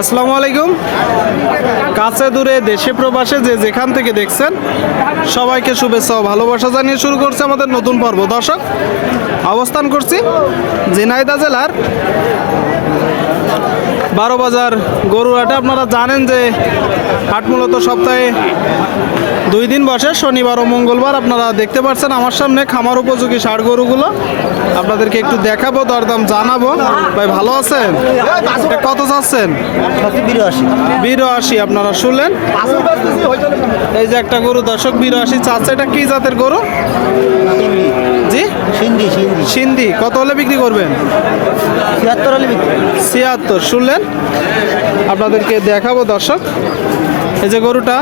আসসালামু আলাইকুম। কাছে দূরে দেশে প্রবাসে যে যেখান থেকে দেখছেন সবাইকে শুভেচ্ছা ও ভালোবাসা জানিয়ে শুরু করছে আমাদের নতুন পর্ব। দর্শক, অবস্থান করছি ঝিনাইদহ জেলার 12 বাজার গরুহাটে। আপনারা জানেন যে হাট মূলত সপ্তাহে 2 দিন বসে, শনিবার ও মঙ্গলবার। আপনারা দেখতে পাচ্ছেন আমার সামনে খামার উপযোগী ষাঁড় গরুগুলো আপনাদেরকে একটু দেখাবো, দরদাম জানাবো। ভাই ভালো আছেন? এটা কত চাচ্ছেন? 82। আপনারা শুনলেন, এই যে একটা গরু দর্শক 82 চাচ্ছে। এটা কি জাতের গরু? জি, সিন্ধি। কত হলে বিক্রি করবেন? 76। শুনলেন, আপনাদেরকে দেখাবো দর্শক। এই যে গরুটা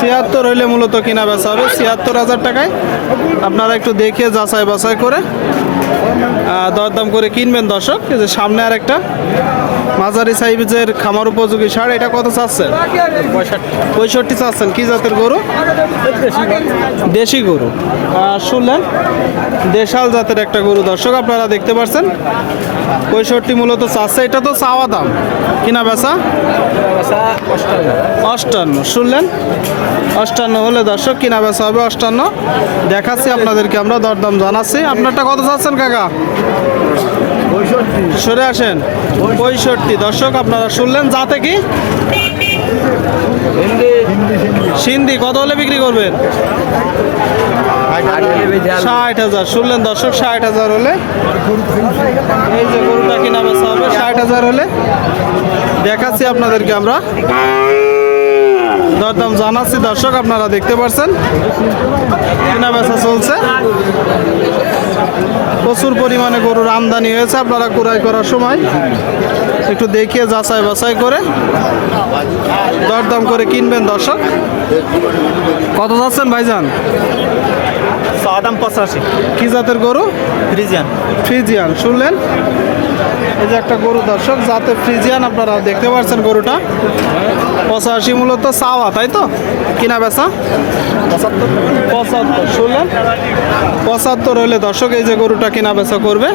76 হইলে মূলত কিনা বেচা হবে 76,000 টাকায়। আপনারা একটু দেখে যাচাই বাছাই করে দরদাম করে কিনবেন দর্শক। এই যে সামনে আর একটা মাঝারি সাইজের খামার উপযোগী ষাঁড়, এটা কত চাচ্ছেন? 65 চাচ্ছেন। কি জাতের গরু? দেশি গরু। শুনলেন, দেশাল জাতের একটা গরু দর্শক আপনারা দেখতে পাচ্ছেন। 65 মূলত চাচ্ছে। এটা তো চাওয়া দাম, কিনা বেচা 58। শুনলেন, 58 হলে দর্শক কিনা বেচা হবে 58। দেখাচ্ছি আপনাদেরকে, আমরা দরদাম জানাচ্ছি। আপনারটা কত চাচ্ছেন কাকা? সরে আসেন। 65 দর্শক আপনারা শুনলেন। যাতে কি সিন্ধি। কত হলে বিক্রি করবেন? 60,000। শুনলেন দর্শক, 60,000 হলে এই যে গরুটা কিনা বেচা হবে 60,000 হলে। দেখাচ্ছি আপনাদেরকে, আমরা দরদাম জানাচ্ছি দর্শক আপনারা দেখতে পাচ্ছেন। কিনা বেচা চলছে, প্রচুর পরিমাণে গরুর আমদানি হয়েছে। আপনারা ক্রয় করার সময় একটু দেখিয়ে যাচাই বাছাই করে দরদাম করে কিনবেন দর্শক। কত যাচ্ছেন ভাইজান? দাম 85। কি জাতের গরু? ফ্রিজিয়ান। শুনলেন, এই যে একটা গরু দর্শক জাতে ফ্রিজিয়ান। আপনারা দেখতে পাচ্ছেন গরুটা 85 মূলত চাওয়া, তাই তো? কিনা বেচা 75। শুনলেন, 75 হলে দর্শক এই যে গরুটা কিনা বেচা করবে।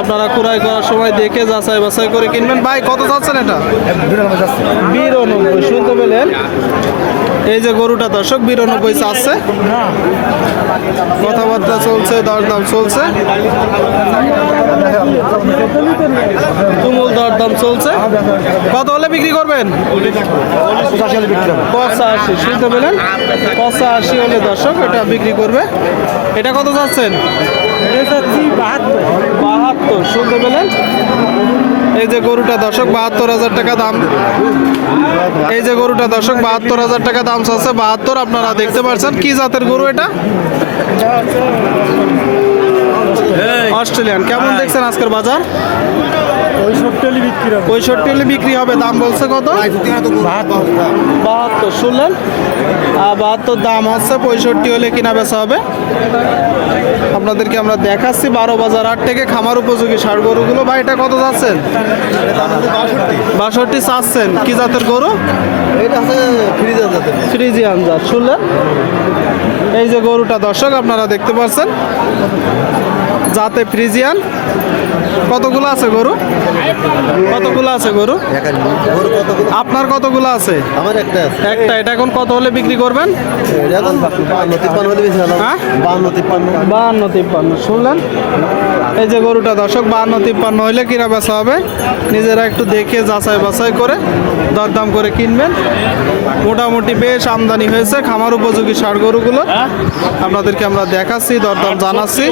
আপনারা ক্রয় করার সময় দেখে যাচাই বাছাই করে কিনবেন। ভাই কত চাচ্ছেন এটা? 92। শুনতে পেলেন, এই যে গরুটা দর্শক 92 চাচ্ছে। কথাবার্তা চলছে, দরদাম চলছে, তুমুল দরদাম চলছে। কত হলে বিক্রি করবেন? 85। শুনতে পেলেন, 85 হলে দর্শক এটা বিক্রি করবে। এটা কত চাচ্ছেন? 72। শুনতে পেলেন, এই যে গরুটা দর্শক 72,000 টাকা দাম। এই যে গরুটা দর্শক 72,000 টাকা দাম চাচ্ছে। 72 আপনারা দেখতে পাচ্ছেন। কি জাতের গরু এটা? অস্ট্রেলিয়ান। কেমন দেখছেন আজকের বাজার? 65 হলে বিক্রি হবে। দাম বলছে কত? 72। শুনলেন, 72 দাম হচ্ছে। 65 হলে কিনা বেচা হবে। আপনাদেরকে আমরা দেখাচ্ছি 12 বাজার হাট থেকে খামার উপযোগী ষাঁড় গরুগুলো। ভাই এটা কত যাচ্ছেন? 62 চাচ্ছেন। কি জাতের গরু? ফ্রিজিয়ান জাত। শুনলেন, এই যে গরুটা দর্শক আপনারা দেখতে পাচ্ছেন যাতে ফ্রিজিয়ান। কতগুলো আছে গরু? কতগুলো আছে গরু? আপনার কতগুলো আছে? আমার একটা। এটা এখন কত হলে বিক্রি করবেন? 52-53। শুনলেন, এই যে গরুটা দর্শক 52-53 হইলে কিনা বেচা হবে। নিজেরা একটু দেখে যাচাই বাছাই করে দরদাম করে কিনবেন। মোটামুটি বেশ আমদানি হয়েছে খামার উপযোগী ষাঁড় গরুগুলো আপনাদেরকে আমরা দেখাচ্ছি, দরদাম জানাচ্ছি।